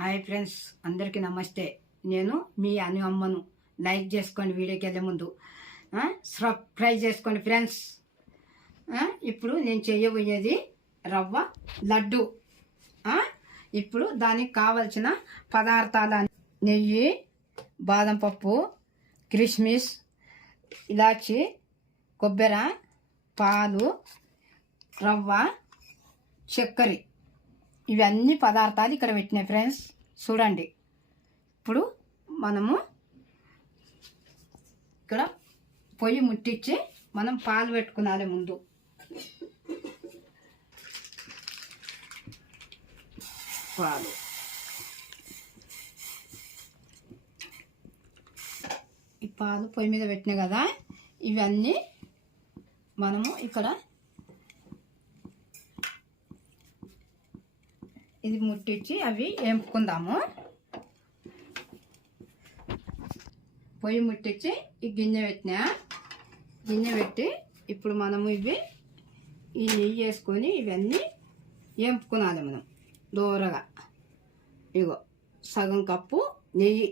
Hi friends, అందరికీ నమస్తే. నేను మీ అమ్మను. లైక్ చేసుకోండి, వీడియోకి వెళ్ళే ముందు సబ్స్క్రైబ్ చేసుకోండి ఫ్రెండ్స్. ఇప్పుడు నేను చేయబోయేది రవ్వ లడ్డు. ఇప్పుడు దానికి కావలసిన పదార్థాలు: నెయ్యి, బాదం పప్పు, కిస్మిస్, ఇలాచి, కొబ్బరి, పాలు, రవ్వ, చక్కెర. ఇవన్నీ పదార్థాలు ఇక్కడ పెట్టినాయి ఫ్రెండ్స్, చూడండి. ఇప్పుడు మనము ఇక్కడ పొయ్యి ముట్టించి మనం పాలు పెట్టుకున్నాలి. ముందు పాలు, ఈ పాలు పొయ్యి మీద పెట్టినాయి కదా, ఇవన్నీ మనము ఇక్కడ ఇది ముట్టించి అవి వేపుకుందాము. పొయ్యి ముట్టించి ఈ గిన్నె పెట్టి ఇప్పుడు మనము ఈ నెయ్యి వేసుకొని ఇవన్నీ వేపుకునాలి మనం దూరగా. ఇగో సగం కప్పు నెయ్యి,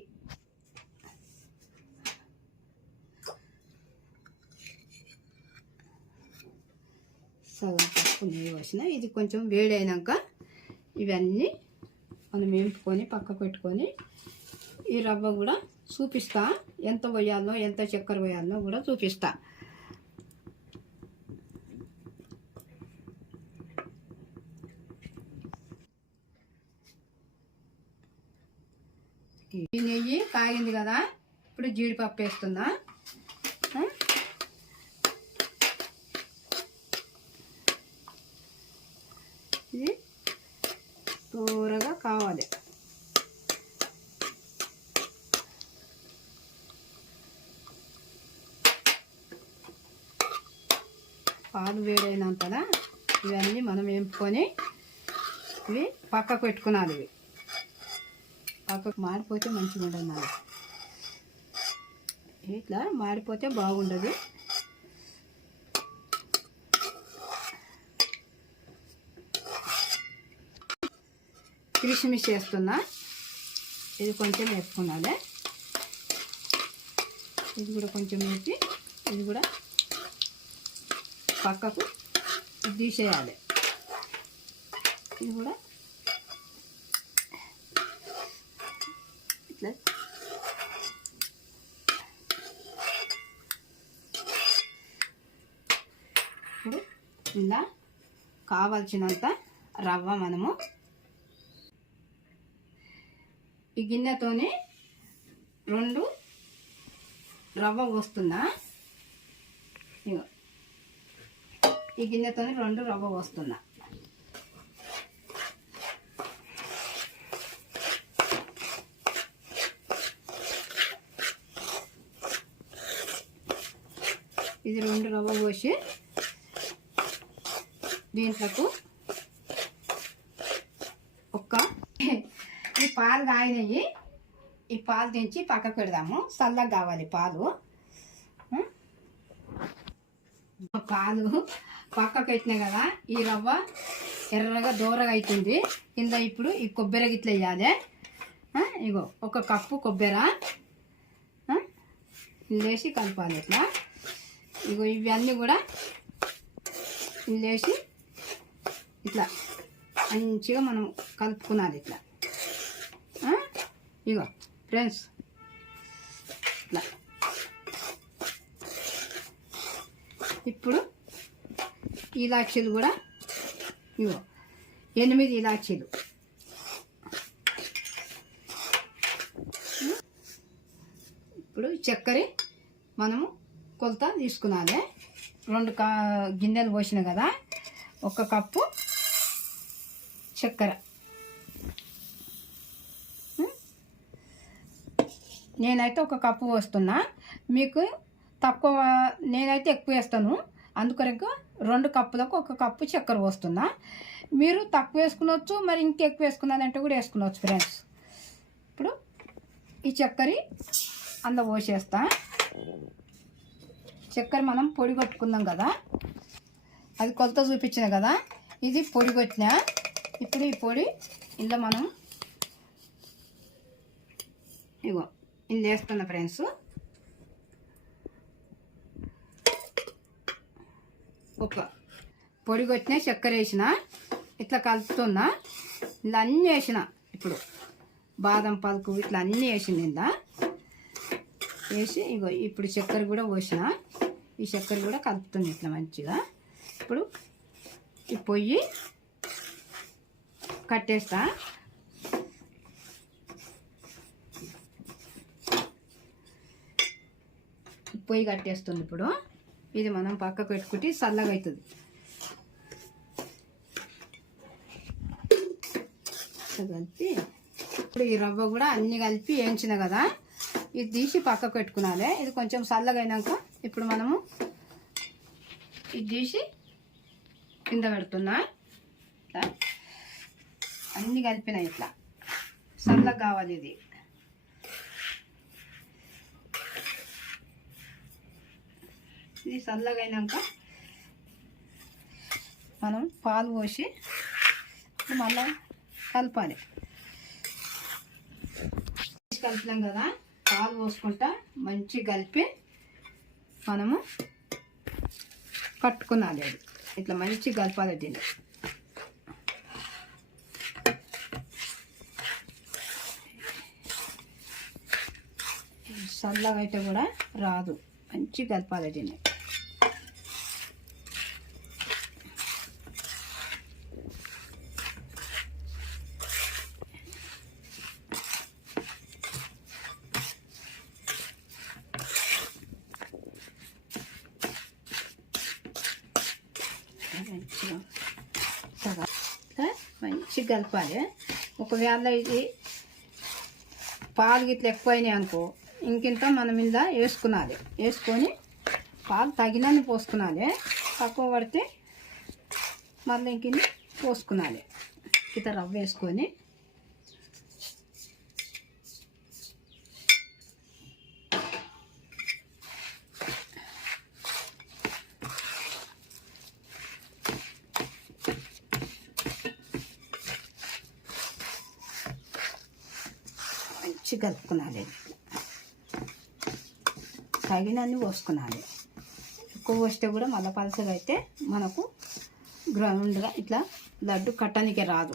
సగం కప్పు నెయ్యి వేసిన ఇది కొంచెం వేడి అయినాక ఇవన్నీ మనం వేపుకొని పక్క పెట్టుకొని ఈ రవ్వ కూడా చూపిస్తా, ఎంత పోయాలో ఎంత చక్కెర పోయాలో కూడా చూపిస్తా. ఈ నెయ్యి కాగింది కదా, ఇప్పుడు జీడిపప్పు వేస్తున్నా. ఇది దూరగా కావాలి. పాలు వేడైనంతలా ఇవన్నీ మనం వేపుకొని ఇవి పక్కకు పెట్టుకున్నాను. ఇవి పక్కకు మాడిపోతే మంచిగా ఉండదు, ఇట్లా మాడిపోతే బాగుండదు. కిస్మిస్ చేస్తున్నా, ఇది కొంచెం వేపుకున్నాలి. ఇది కూడా కొంచెం వేసి ఇది కూడా పక్కకు తీసేయాలి. ఇది కూడా ఇట్లా ఇప్పుడు ఇలా కావాల్సినంత రవ్వ మనము ఈ గిన్నెతోని 2 రవ్వ పోస్తున్నా. ఈ గిన్నెతో 2 రవ్వ పోస్తున్నా. ఇది 2 రవ్వ పోసి దీంట్లోకి ఈ పాలు కాగినాయి. ఈ పాలు తెంచి పక్కకు పెడదాము, చల్లగా కావాలి పాలు. పక్కకు పెట్టినా కదా, ఈ రవ్వ ఎర్రగా దూరగా అవుతుంది కింద. ఇప్పుడు ఈ కొబ్బరి గిట్ల వేయాలి. ఇగో 1 కప్పు కొబ్బరి వేసి కలపాలి ఇట్లా. ఇగో ఇవన్నీ కూడా వేసి ఇట్లా మంచిగా మనం కలుపుకున్నాలి ఇట్లా. ఇగో ఫ్రెండ్స్ ఇట్లా. ఇప్పుడు ఇలాచీలు కూడా ఇగో 8 ఇలాచీలు. ఇప్పుడు చక్కెర మనము కొలత తీసుకున్నాలి. 2 గిన్నెలు పోసిన కదా, 1 కప్పు చక్కెర. నేనైతే 1 కప్పు పోస్తున్నా. మీకు తక్కువ, నేనైతే ఎక్కువ వేస్తాను, అందుకొరకు 2 కప్పులకు 1 కప్పు చక్కెర పోస్తున్నా. మీరు తక్కువ వేసుకునవచ్చు, మరి ఇంకెక్కువ వేసుకున్నానంటే కూడా వేసుకునవచ్చు ఫ్రెండ్స్. ఇప్పుడు ఈ చక్కెర అందులో పోసేస్తా. చక్కెర మనం పొడి కొట్టుకున్నాం కదా, అది కొలత చూపించిన కదా, ఇది పొడి కొట్టినా. ఇప్పుడు ఈ పొడి ఇందులో మనం ఇగో ఇది వేస్తున్నా ఫ్రెండ్స్. ఒక పొడి కొట్టిన చక్కెర వేసిన, ఇట్లా కలుపుతున్నా. ఇలా అన్నీ వేసిన, ఇప్పుడు బాదం పలుకు ఇట్లా అన్నీ వేసింది. ఇలా వేసి ఇగో ఇప్పుడు చక్కెర కూడా పోసిన. ఈ చక్కెర కూడా కలుపుతుంది ఇట్లా మంచిగా. ఇప్పుడు ఈ పొయ్యి కట్టేస్తా. పొయ్యి కట్టేస్తుంది. ఇప్పుడు ఇది మనం పక్కకు పెట్టుకుంటే చల్లగా అవుతుంది. కలిపి ఇప్పుడు ఈ రవ్వ కూడా అన్నీ కలిపి వేయించిన కదా, ఇది తీసి పక్కకు పెట్టుకున్నాలి. ఇది కొంచెం చల్లగా అయినాక ఇప్పుడు మనము ఇది తీసి కింద పెడుతున్నా. ఇట్లా అన్నీ కలిపినాయి. ఇట్లా చల్లగా కావాలి ఇది. ఇది చల్లగా అయినాక మనం పాలు పోసి మళ్ళీ కలపాలి. కలిపినాం కదా, పాలు పోసుకుంటా మంచిగా కలిపి మనము కట్టుకున్నాలి. అది ఇట్లా మంచిగా కలపాలి. దీన్ని చల్లగా అయితే కూడా రాదు, మంచిగా కలపాలి దీన్ని. మంచిగా కలపాలి. ఒకవేళ ఇది పాలు గిట్ల ఎక్కువైనాయి అనుకో, ఇంకింత మనం ఇలా వేసుకున్నాలి. వేసుకొని పాలు తగినన్ని పోసుకున్నాలి. తక్కువ పడితే మళ్ళీ ఇంక పోసుకున్నాలి. ఇట్లా రవ్వ వేసుకొని మంచిగా కలుపుకున్నాలి. తగినన్ని పోసుకున్నాలి. ఎక్కువ పోస్తే కూడా మళ్ళీ పలసగా అయితే మనకు గ్రౌండ్గా ఇట్లా లడ్డు కట్టనికే రాదు,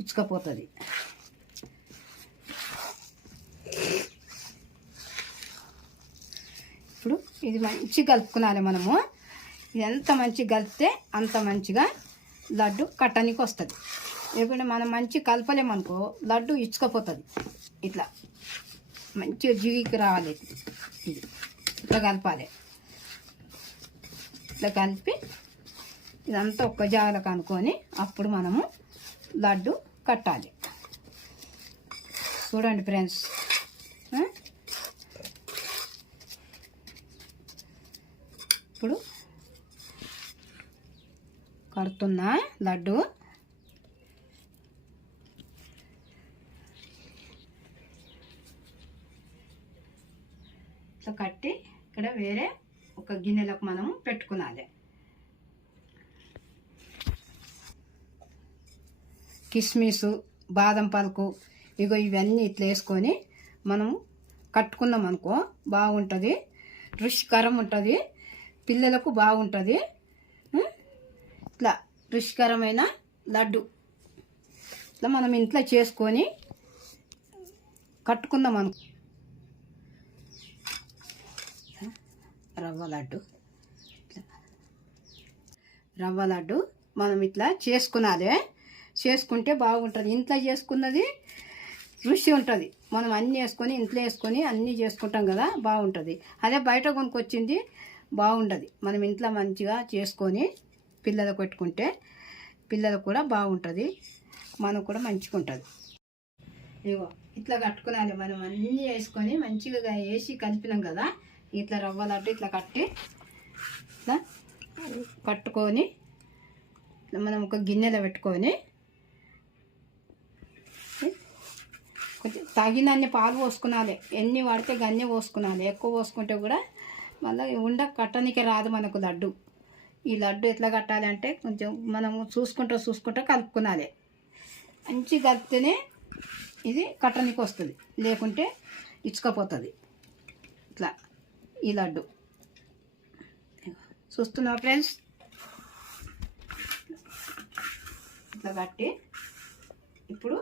ఇచ్చుకపోతుంది. ఇప్పుడు ఇది మంచిగా కలుపుకున్నాలి మనము. ఇది ఎంత మంచిగా కలిపితే అంత మంచిగా లడ్డు కట్టనికి వస్తుంది. లేకుంటే మనం మంచిగా కలపలేమనుకో లడ్డు ఇచ్చుకపోతుంది. ఇట్లా మంచిగా జిగికి రావాలి. ఇది ఇట్లా కలపాలి. ఇట్లా కలిపి ఇదంతా ఒక్క జాగలకు అనుకొని అప్పుడు మనము లడ్డు కట్టాలి. చూడండి ఫ్రెండ్స్, ఇప్పుడు కడుతున్నా లడ్డు. ఇట్లా కట్టి ఇక్కడ వేరే ఒక గిన్నెలకు మనము పెట్టుకునాలి. కిస్మిస్, బాదం పలుకు ఇగో ఇవన్నీ ఇట్లా వేసుకొని మనము కట్టుకున్నాం అనుకో బాగుంటుంది. రుచికరం ఉంటుంది, పిల్లలకు బాగుంటుంది. ఇట్లా రుచికరమైన లడ్డు ఇట్లా మనం ఇంట్లో చేసుకొని కట్టుకుందాం అనుకో. రవ్వ లడ్డు మనం ఇట్లా చేసుకున్నదే చేసుకుంటే బాగుంటుంది. ఇంట్లో చేసుకున్నది రుచి ఉంటుంది. మనం అన్నీ వేసుకొని ఇంట్లో వేసుకొని అన్నీ చేసుకుంటాం కదా, బాగుంటుంది. అదే బయట కొనుక్కొచ్చింది బాగుండదు. మనం ఇంట్లో మంచిగా చేసుకొని పిల్లలకు పెట్టుకుంటే పిల్లలకు కూడా బాగుంటుంది, మనకు కూడా మంచిగా ఉంటుంది. ఇగో ఇట్లా కట్టుకునాలి. మనం అన్నీ వేసుకొని మంచిగా వేసి కలిపినాం కదా, ఇట్లా రవ్వ లడ్డు ఇట్లా కట్టి ఇట్లా కట్టుకొని మనం ఒక గిన్నెలో పెట్టుకొని కొంచెం తగినన్ని పాలు పోసుకునాలి. ఎన్ని పడితే గన్ని పోసుకునాలి. ఎక్కువ పోసుకుంటే కూడా మళ్ళీ ఉండ కట్టనికే రాదు మనకు లడ్డు. ఈ లడ్డు ఎట్లా కట్టాలి అంటే కొంచెం మనము చూసుకుంటూ కలుపుకునాలి. మంచిగా కలిపితేనే ఇది కట్టనికి వస్తుంది, లేకుంటే ఇచ్చుకపోతుంది. ఇట్లా ఈ లడ్డు చూస్తున్నా ఫ్రెండ్స్, ఇట్లా కట్టి ఇప్పుడు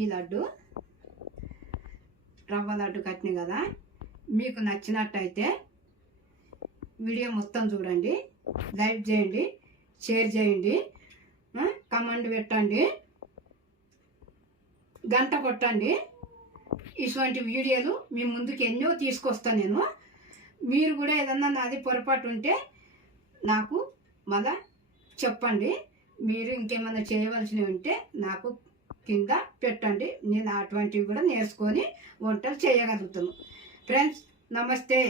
ఈ లడ్డు రవ్వ లడ్డు కట్టిన కదా, మీకు నచ్చినట్టయితే వీడియో మొత్తం చూడండి, లైక్ చేయండి, షేర్ చేయండి, కమెంట్ పెట్టండి, గంట కొట్టండి. ఇటువంటి వీడియోలు మీ ముందుకు ఎన్నో తీసుకొస్తాను నేను. మీరు కూడా ఏదన్నా నాది పొరపాటు ఉంటే నాకు మళ్ళా చెప్పండి. మీరు ఇంకేమైనా చేయవలసినవి ఉంటే నాకు కింద పెట్టండి, నేను అటువంటివి కూడా నేర్చుకొని వంటలు చేయగలుగుతాను. ఫ్రెండ్స్ నమస్తే.